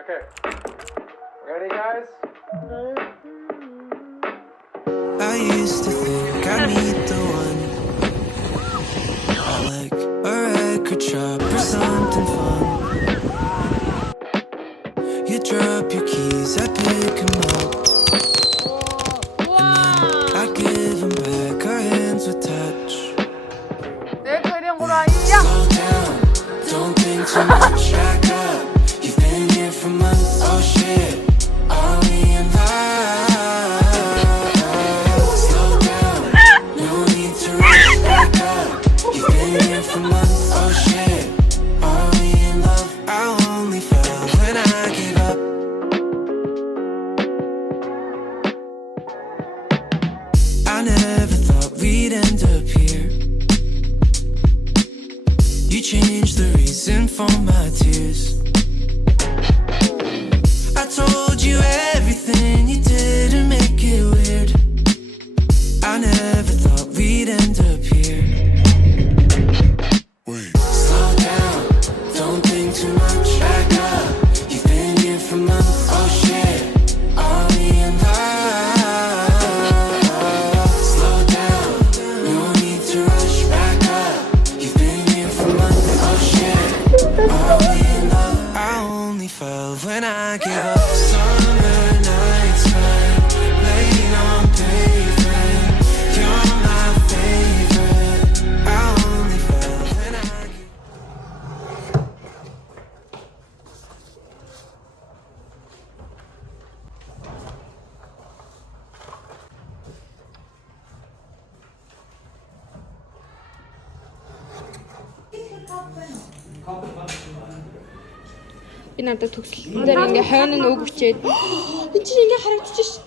Okay. Ready, guys? I used to think I'd meet the one I like a record shop or something fun. You drop your keys, I pick 'em up, and then I give 'em back, our hands would touch. Slow down, don't think too much, back up. You've been here for months, oh shit, are we in love? Slow down, no need to rush, back up. You've been here for months, oh shit, are we in love? I only fell when I gave up. I never thought we'd end up here. You changed the reason for my tears. I told you everything, you didn't make it weird. I never thought we'd end up here. Slow down, don't think too much, back up. You've been here for months, oh shit, are we in love? Slow down, no need to rush, back up. You've been here for months, oh shit, are we in love? I only fell when I gave up. Summer nights spent laying on pavement. You're my favorite. I only fell when I gave up. Би надад төгсөлтөн дээр ингээ хойно нь өгчээд энэ чинь ингээ харагдчих ш.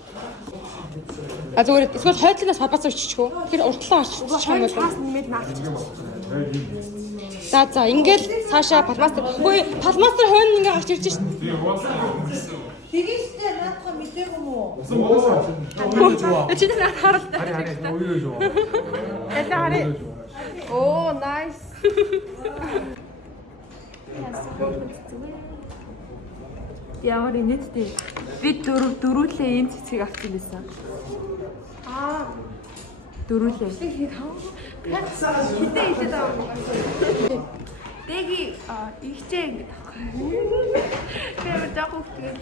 А зүгээр эсвэл хойдлоноос бабаас өччихөө. Тэр уртлаа орчих юм бол таас нэмээд наалчих. За ингээл цаашаа палмастер. Хөөе, палмастер хойно ингээ гарч ирж ш. Тэгээстэй наадах мэдээг юм уу? Чи нэг харалтай. Уйо жоо. Эдэ хари. Оо, nice. Ямар инээдтэй. Би дөрүүлээ ийм цэцгийг авчихсан байсан. Дөрүүлээ. Хитэ хитэ даа. Дэги ихчээ ингэж авах. Тэр жоо хүүхдгээд.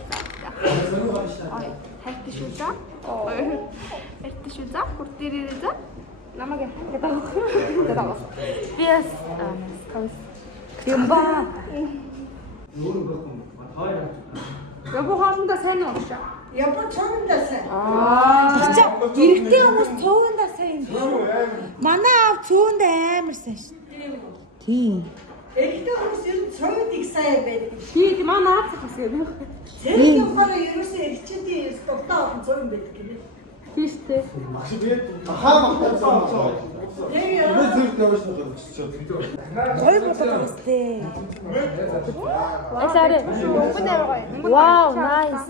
Ой, хайртай шүү за. Хайртай шүү за. Хүртээрээ за. Намайг хангад авах. Дэдаа. Би бас юмба. Япон хоолндоо сайн уу гэж. Япон цоогондоо сайн. Иргэдийн хүмүүс цөөхөндөө сайн юм. Манай аав цөөхөндөө амар сайн шүү. Тийм. Эхлээ хүмүүс ер нь цоогод их сайн байдаг. Тийм манай аав ч гэсэн. Зэрэг юмроо ерөөсөө эрчүүдийн дуртай олон цоогон байдаг гэнэ. Тийм шүү дээ. Гоё болоод өстэй. Асаарэ. Өнгөн амар гоё. Вау, nice.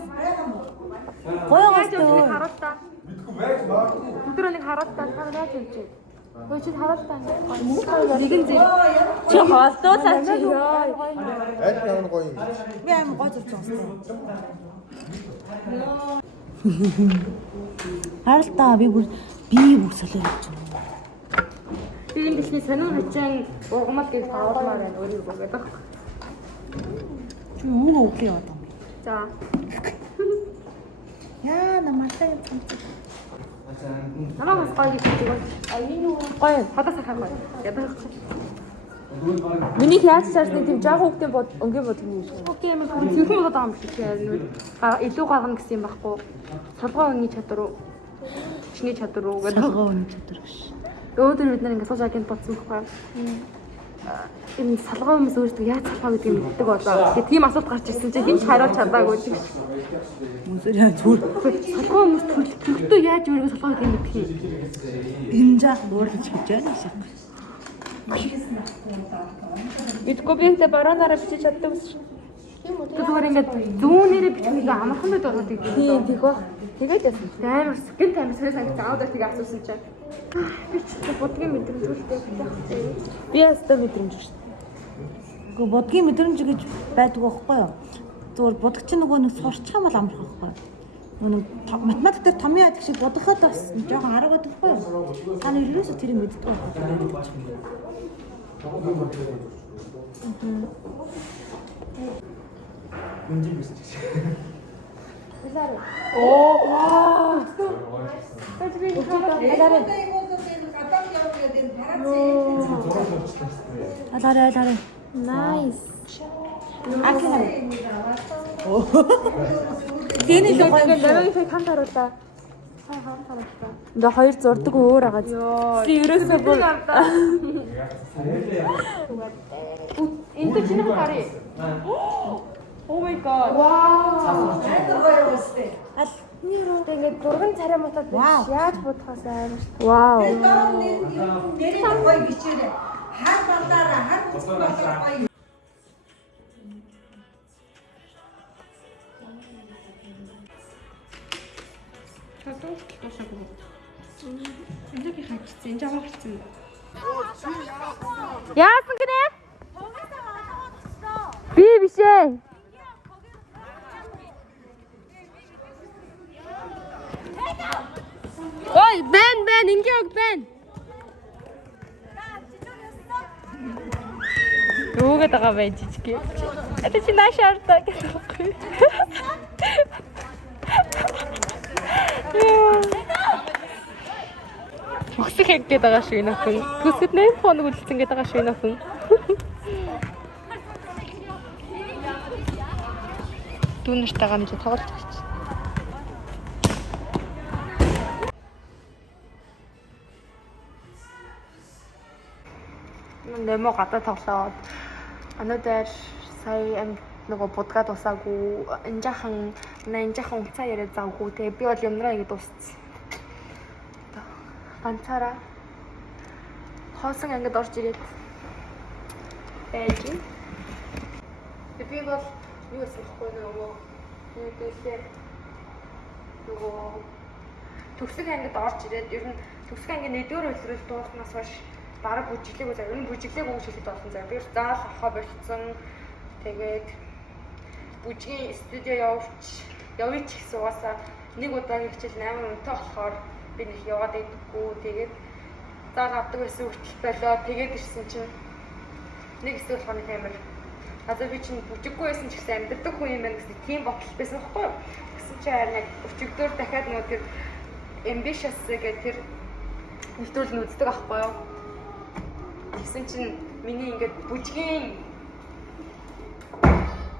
Гоё Яаж гоо. хараад та. Өдрөө нэг хараад та яаж юм чи. Хөөе чи хараад та. Нэгэн зэрэг. Чи хоолдоо цаа чи ёо. Аль ямар гоё юм. Би амар гоё зүгт сонссон. Харалтаа би бүр солиод байна. Би юм бисний сонин хачаан ургамал гэж тавуулмаар байна өөрийгөө гэдэг. Чи юу өглөө яваад юм бэ? За. Яа, намайтай юм. Намайг гоё гэж хэлдэг. Гоё. Хадаас ахаа гоё. Ядах. Миний яаж чарсны тийм жаахан хүүхдийн өнгийн бод юм шиг. Окей юм бүр зөвхөн болоод байгаа юм шиг яа. Илүү гаргана гэсэн юм байхгүй. Салгоо өнгийн чадвар уу? Чиний чадвар уу гэдэг. Салгоо өнгийн чадвар гэж. Өөдөр бид нар ингээд сууж агент бодсон байхгүй. Энэ салгоо хүмүүс өөрсдөө яаж салгоо гэдгийг мэддэг болоо. Тэгээ тийм асуулт гарч ирсэн чинь хинч хариулж чадаагүй гэдэг. Мөнсөр яа зүгээр. Салгоо хүмүүс төлөвтөө яаж өөрийгөө салгоо гэдгийг мэдэх юм. Энэ жаах дуурлаж гэж байна шиг. Идгүй би тэ баруунаараа бичиж чаддаг ус. Зүгээр ингээд зүүнээрээ бичмийг амархан байд болоод идэв. Тийм тийх ба. Тэгээд яасан. Амар скин таймер санагдаж аудаа тийг асуусан чинь. Би ч бодгийн мэдрэмж үлдээ. Би ястаа мэдрэмж шүү. Гэхдээ бодгийн мэдрэмж гэж байдаг байхгүй юу? Зүгээр бодох чинь нөгөө нэг сурчих юм бол амарх байхгүй. Нөгөө математик дээр томьёо яддаг шиг бодоход бас жоохон арга байдаг байхгүй. Та нар ерөөсөө тэрийг мэддэг байхгүй. Nice. Тэний л гоё юм. Намайг хамт харуулаа. Ингээ хоёр зурдаг өөр агаад. Ерөөсөө бүр энэ ч чиний харъя. Oh my god. Wow. Тэгээд дурган царай мотод яаж бодохоос амар шүү. Wow. Нэрийг гоё бичээрэй. Хар балаараа хар үзэх балаараа гоё. Яасан гинэ? Би биш ээ. Ой, бэн ингээ ог бэн. Юугээд байгаа вэ жижиг. Это чи нааш артаа гэсэн үг. Өсөх хэгдээд байгаа шүү энэ хүн. Төсөд нэр фон үлдсэн гээд байгаа шүү энэ хүн. Дүүнэртэйгээ нэг тоглож байгаа чи. Нэмо гадаа тоглоод өнөөдөр сая нөгөө будгаа дуусаагүй энэ жахан унцаа яриад завгүй тэгээ би бол юмраа ингэ дууссан. Ганцаараа хоосон ангид орж ирээд байж. Би бол юу хийхгүй нөгөө төгсөг ангид орж ирээд ер нь төгсөг ангийн 1-р үйлрэл дууснаас хойш бараг бүжиглээг үзээ. Энэ бүжиглээг үг шилдэг болсон зав. Би заал авахаа болцсон. Тэгээд бүжгийн студио явъя ч гэсэн угаасаа нэг удаагийн хичээл 8 өнөтэй болохоор би нэг яваад идэггүй. Тэгээд заал авдаг байсан хүртэл болоо. Тэгээд ирсэн чинь нэг хэсэг болохоор нэг амар. Одоо би чинь бүжиггүй байсан ч гэсэн амьддаг хүн юм байна гэсэн тийм бодлол байсан байхгүй юу? Гэсэн чинь харин яг өчигдөр дахиад нөгөө тэр ambitious гэх тэр нэвтрүүл нь үздэг байхгүй юу? Тэгсэн чинь миний ингээд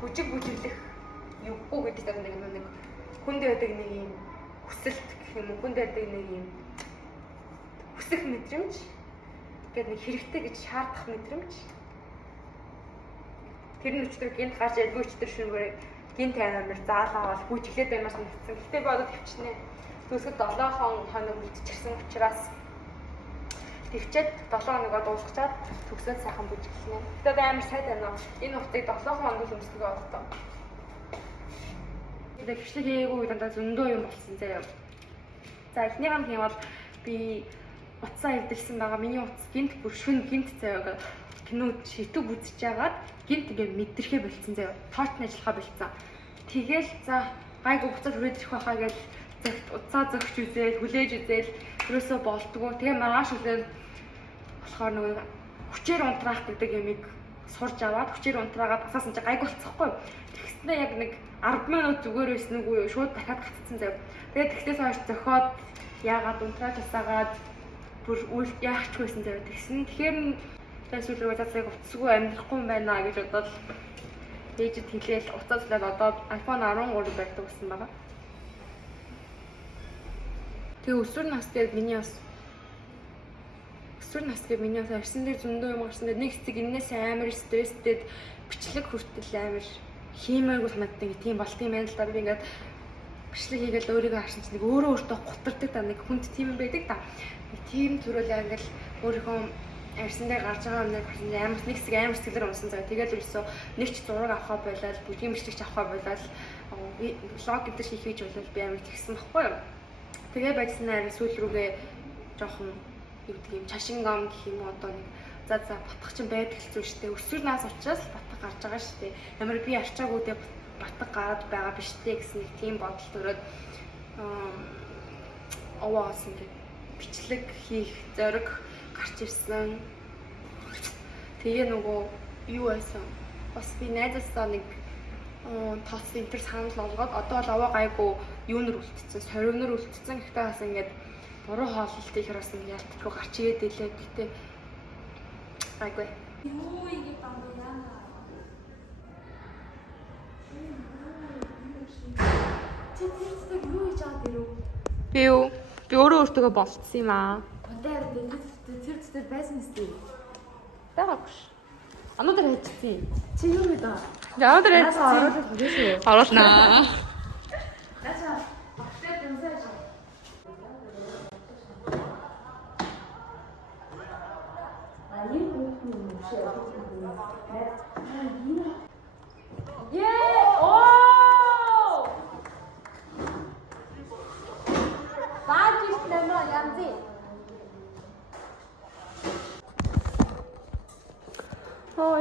бүжиглэх юугүй гэдэг нэг хүнд байдаг нэг юм хүсэлт гэх юм уу, хүнд байдаг нэг юм хүсэх мэдрэмж гэдэг нэг хэрэгтэй гэж шаардах мэдрэмж. Тэр нь өчтөр гинт гарч ялгүй өчтөр шүнгээр гинт амар заалаа бол бүжиглээд баймаас мэдсэн. Гэтэ би одоо төвчнээ төсөд 7 хоног үлдчихсэн учраас төвчээд 7 хоногоо дуусгачаад төгсөөд сайхан бүжиглэнэ. Тэгээд амар сайд байна. Энэ хугацааг 7 хоног өнгөрсөг болтой. Тэгээд хвчлэг хийгээгүй дандаа зөндөө юм болсон заяа. За эхний гам юм бол би утсаа эвдэрсэн байгаа. Миний утас гинт бүршгэн гинт заяа кинод шитүү үзэж яагаад гинт ингээ мэдрэхээ болцсон заяа. Тоочны ажиллахаа болцсон. Тэгэл за гайгүй буцаад хүрээд ирэх байхаа гэж утсаа зөгч үзээл, хүлээж үзээл ерөөсөө болдгоо. Тэгээ маргааш үлээн болохоор нөгөө хүчээр унтраах гэдэг ямиг сурж аваад хүчээр унтраагаад асаасан чи гайг болцохгүй. Тэгснээ яг нэг 10 минут зүгээр байсан үгүй юу? Шууд дахиад гацсан зав. Тэгээд тэгснээс хойш зөхиод яагаад унтрааж асаагаад бүр үл яахч байсан зав. Тэгсэн. Тэгэхээр тэсүүл рүү цацыг утасгүй амьдрахгүй юм байна гэж бодоод ээжэд хэлээл уцааслаад одоо iPhone 13 барьдаг гэсэн байгаа. Тэгээ өсвөр нас дээр миний бас арьсан дээр зөндөө юм гарсан дээр нэг хэсэг энэс амар стресстэй бичлэг хүртэл амар хиймээргүй санагддаг тийм болт юм байна л да. Би ингээд бичлэг хийгээл өөрийгөө харсан чинь нэг өөрөө гутардаг та нэг хүнд тийм юм байдаг та. Тийм төрөл яг ингээд өөрийнхөө арьсан дээр гарч байгаа юм нэг амар нэг хэсэг амар сэтгэлээр унсан зав. Тэгээд ерөөсөө нэг ч зураг авахаа болоод бүжгийн бичлэгч авахаа болоод влог гэдэг шиг хийж болоод би амар тэгсэн баггүй юу. Тэгээ байцсан арай сүүл рүүгээ жоохон юу гэдэг юм чашингам гэх юм уу одоо нэг за батгах чинь байдаг л зүйл шүү дээ. Өсвөр нас учраас батгах гарч байгаа шүү дээ. Ямар би арчаагүй дээ батг гараад байгаа биш дээ гэсэн нэг тийм бодол төрөөд овоос ингээд бичлэг хийх зориг гарч ирсэн. Тэгээ нөгөө юу байсан? Бас би найзаасаа нэг тос интер санал болгоод одоо л овоо гайгүй юунэр үлдсэн, сорвнөр үлдсэн гэхдээ бас ингээд буруу хооллолт ихэр бас ингээд ялтдаггүй гарч игээд илээ. Гэтэ гайгүй. Юу ингэ бамбаа яана. Тэтгэдэг юу хийж байгаа дэрүү? Би юу? Би өөртөө болцсон юм аа. Өндөр тэр тэр байсан үстэй. Байгаагүй ш. Ануудаар хийчихсэн. Чи юу гэдэг? Ануудаар хийчихсэн. Оруулнаа. Ачаа. Ахтай дэнсэж.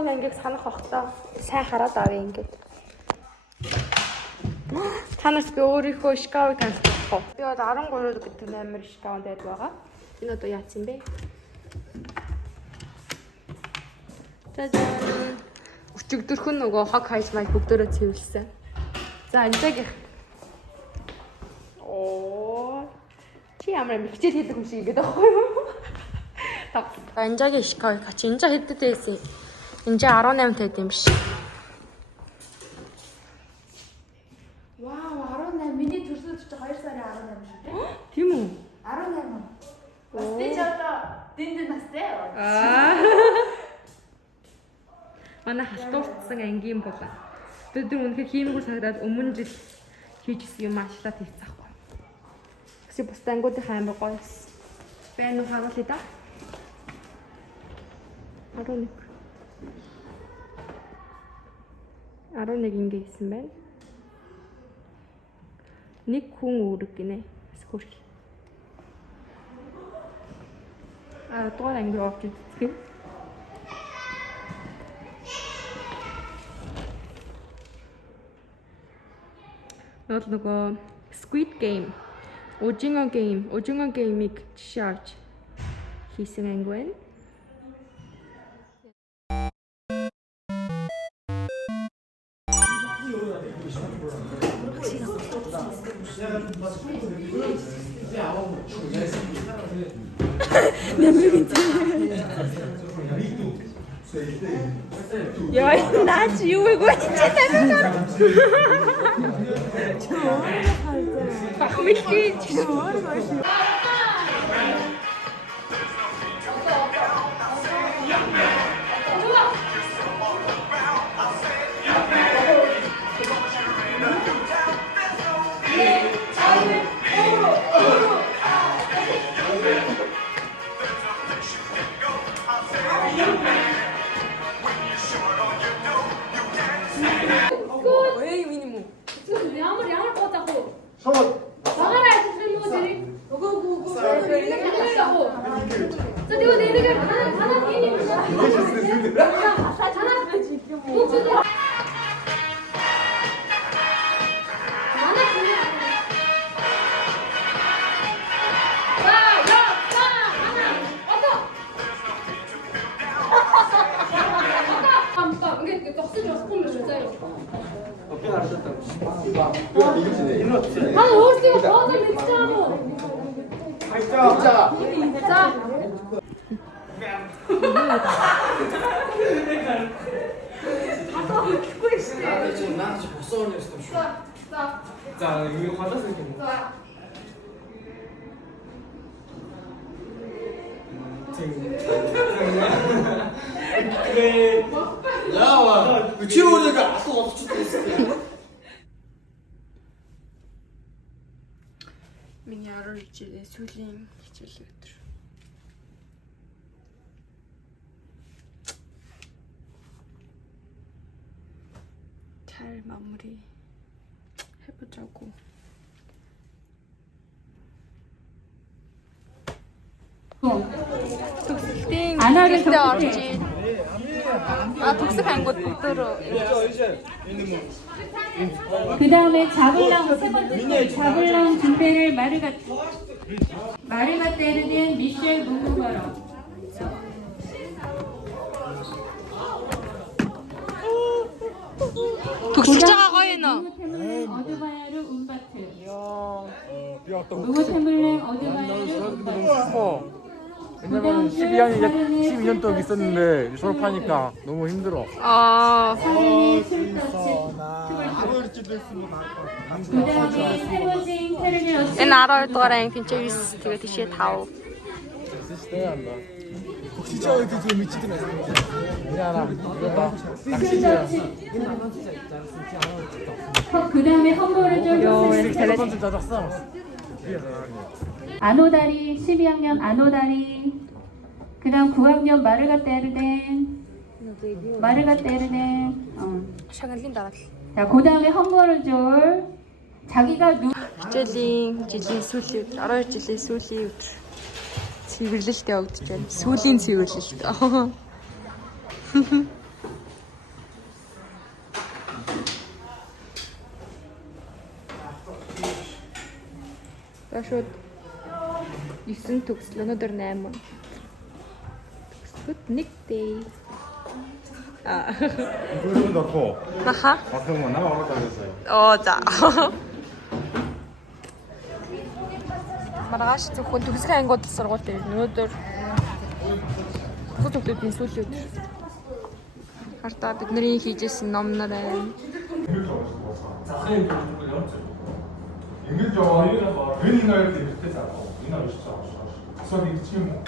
Энэ ангийг санах бахтаа. Сайн хараад авъя ингээд. Танаас би өөрийнхөө шкафыг танилцуулах. Би одоо 13 гэдэг номер шкаф дээр байгаа. Энэ одоо яатсан бэ? Тэдэн өчигдөрхөн нөгөө хог хайж маяг бүгдөө цэвэрлсэн. За энэгийг чи ямар хичээл хийдэг юм шиг ингээд байгаа юм. Так. Энэгийн шкаф чи энэ хэдтэй байсан? Энд 18 тайд юм биш. Вау, 18. Миний төрсөд чи 2 сарын 18 шүү дээ. Тийм үү? 18. Бас би ч одоо дэнд настай. Манай халтуурсан ангийн болоо. Бид нар үнэхээр хиймгүй санагдаад өмнө жил хийжсэн юм аашлаад хийцэхгүй. Kasi бус ангуудынхаа амар гоё. Бэн уу харуулъя да. 11 ингээ хийсэн байна. Нэг хүн үүрэг гинэ. Бас хөрх. Дугаар анги явж үзэх юм. Нөгөө Squid Game, Ujingo Game-ийг жишээ авч хийсэн анги байна. Яа, наач юу вэ гоо чи танаа. Бахмилхий чи өөр гоош. Ямар бодохгүй. Шууд. Багаараа ажиллах юм уу зэрэг? Үгүй. За тэгвэл энийг танаа хийх юм байна. Танаа гэж юм уу? 아니 옷이 더워서 믿자고. 자. 자. 나 지금 복서원이었어. 자, 이거 받았을 때. 그래. 야, 유치원이가 아또 없었을 때. Миний 12 жилийн сүүлийн хичээл өдөр. 잘 마무리 해보자고. 띵. 안하게 때 얼지. 독특한 곳으로. 그 다음에 자블랑 세 번째 자블랑 준비를 마르가테르는 미셸 무무거로. 독실자가 거의노. 무무템블랭 어드바야르 운바트. 무무템블랭 어드바야르 운바트. 왜냐면 12년 동안 있었는데 졸업하니까 너무 힘들어. 사진이 술떡집. 그 다음에 세 번째 테르미어스. Энэ 12 дугаар анги тэнцээс тэгээ тийшээ 5. 진짜 어디 좀 미치긴 했어. 미안하다. 그 다음에 험보를 좀 텔레콘 젖었어. 아노다리 12학년 아노다리. 그 다음 9학년 마르가테르덴. Шагналын дараа. 자, 그 다음에 험보를 자기가 Хичээлийн жилийн сүүлийн өдөр 12 жилийн сүүлийн өдөр цэвэрлэлт явагдаж байна. Сүүлийн цэвэрлэлт. Ташууд 9 төгсөл өнөөдөр 8. Төгсгөд 1 day. 이거는 넣고. Аха. 박형만 나가 올라가 그랬어요. За. Маргааш зөвхөн төгсгөн ангууд сургууль дээр өнөөдөр хүүхдүүдийн сүүлийн өдөр. Хартаа бидний хийжсэн номноор байна. 인근죠. 웬인가요? 그때 자고. 이나 오시죠. 수업이 지금